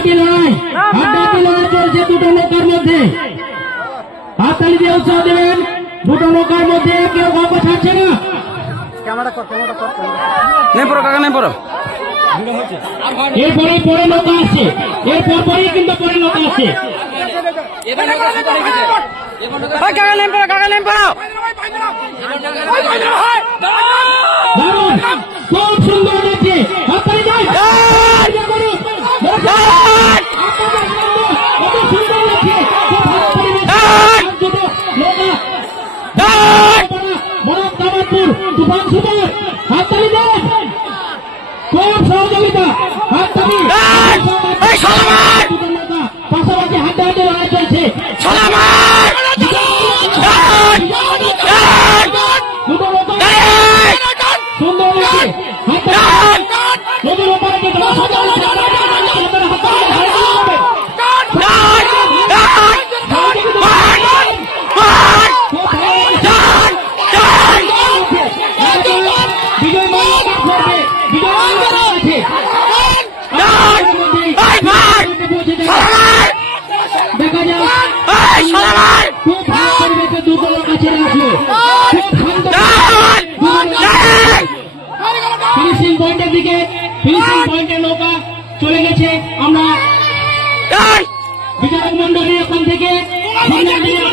হাড্ডাহাড্ডি লড়াই চলছে দুটো নৌকার মধ্যে। হাততালি দিয়ে উৎসাহ দেবেন। দুটো নৌকার মধ্যে কেউ কাউকে ছাড়ছে না। এরপরে পরে নৌকা আসছে, এরপর পরেই কিন্তু পরে নৌকা আসছে। খুব সুন্দর লাগছে। হাততালি দেন। সুন্দর লাগছে। তুফান সুপার হাততালি দেন। খুব সহযোগিতা। হাততালি পাশাপাশি হাড্ডাহাড্ডি লড়াই চলছে। সুন্দর লাগছে। নদীর ওপারে ফিনিশিং পয়েন্টের দিকে, ফিনিশিং পয়েন্টের নৌকা চলে গেছে।